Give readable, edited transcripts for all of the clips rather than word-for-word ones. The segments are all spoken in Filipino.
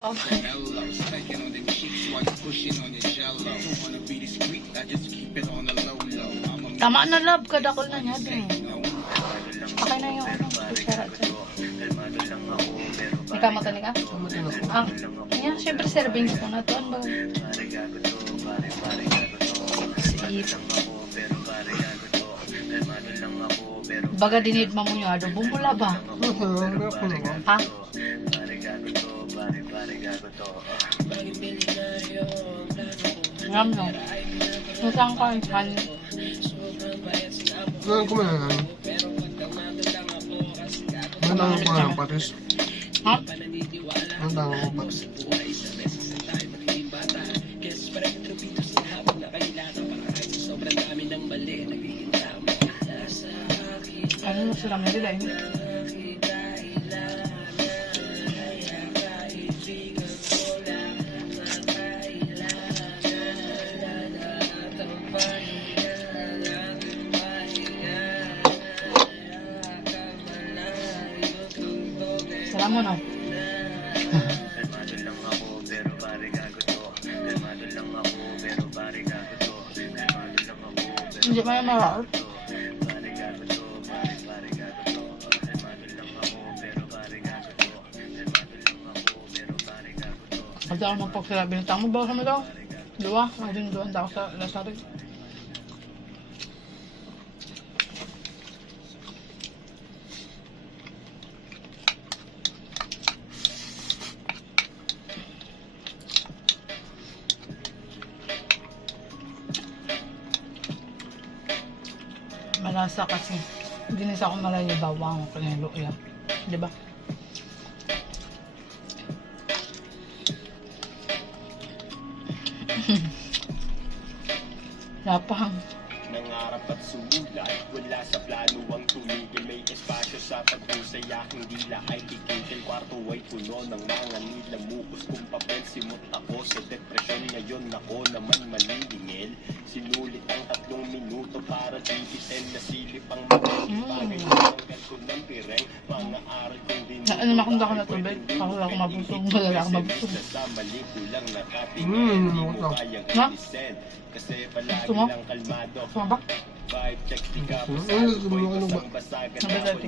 Oh my. Hello, stacking on the cheeks while you pushing on your jello. Don't wanna be discreet, I just keep it on the low low. Tama na love, kadakol na niya din. Okay na yung ano, isara dyan. Ikaw matani ka? Ah, yan, syempre servings ko na to. Ano ba? Sweet. Baga dinid mo yung adobo mula ba? Ha? Ngam no. Masang ka ang kan. Saan ko man lang? Mandang ko lang patis. Ha? Mandang ko patis. Ano mo sila may dila yun? Salam mo no? Hindi mo yung maral? Kasi ako magpagsila, binitang mo ba sa mga daw? Dua? Ayun, doon daw sa lasari. Malasa kasi. Hindi na sa ako malayo bawang o kanilo yan. Diba? Lapang. Nangarap at sumulat, wala sa plano ang tumigil. May espasyo sa paghusay, aking dila ay titigil. Kwarto ay puno ng mga nilamukus kung papel. Simot ako sa depresyon, ngayon ako naman manilingil. Sinulit ang 3 minuto para dibitin na silip ang mga bagay. Tanggal ko ng pireng, mga aral kong din. Ano makunda ko na tubig? Ako ako mabusog. Wala ako mabusog. Sa mali ko lang nakatingin, hindi mo kayang i-listen. Kasi palagi lang kalmado. Suma ba? Vibe check, di ka pa sa Ano ako'y ba? basang-basagan. Sabi dati.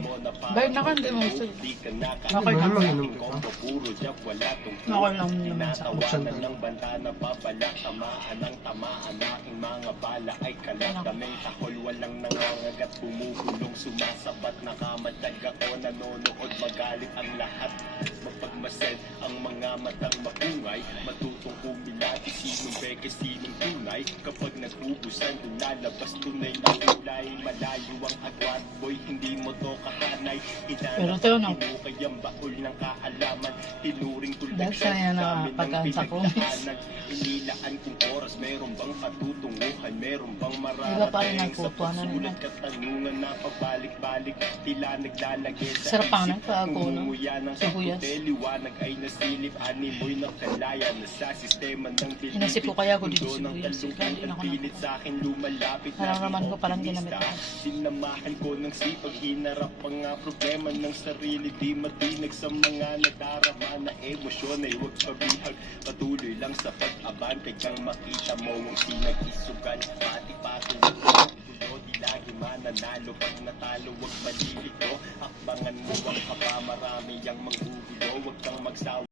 Bayad na ka, hindi mo gusto. Di ka Okay nakakita. lang. Inom ka. Kombo, puro jab, wala tong Okay lang naman sa tinatawanan ng banta na babala. Tamaan ng tamaan, aking mga bala ay kalat. Daming takol, walang nangangagat. Bumubulong, sumasabat. Nakamatag ako, nanonood. Magalit ang lahat. Mapagmased ang mga matang mapungay. Matutong kumilati, sinong beke, sinong tunay. Kapag nagbubusan, lalabas tunay na kulay. Malayo ang agwat, boy, hindi mo to kahanay. Pero tayo na. Hinukay ang baul ng kaalaman. Tinuring tulad Dahil sa yan na pagkansa ko. Inilaan kong oras, meron bang patutunguhan? Meron bang Diba pa rin mararating? Sa nagpupuanan pagsulat nila? katanungan na pabalik-balik. Tila naglalagay sa Sarap pa na, isip. kaako, no? Umuya ng Sibuyas. kapute, liwanag ay nasilip. Animoy nakalaya na sa sistema ng bilibid. Inasip ko kaya ako dito Mundo ng sibuyas. kalungkutan, Kaya din ako pilit sa akin lumalapit. Nararamdaman ko parang optimista. ginamit ako. Sinamahan ko ng sipag, hinarap ang mga problema ng sarili. Di matinag sa mga nadarama na emosyon ay huwag pabihag. Patuloy lang sa pag-abante kang makita mo ang sinag-isugan. Pati-pati ng gulo, di lagi mananalo. Pag natalo, huwag malilito. Akbangan mo ang kapa, marami ang manggugulo. Huwag kang magsawa.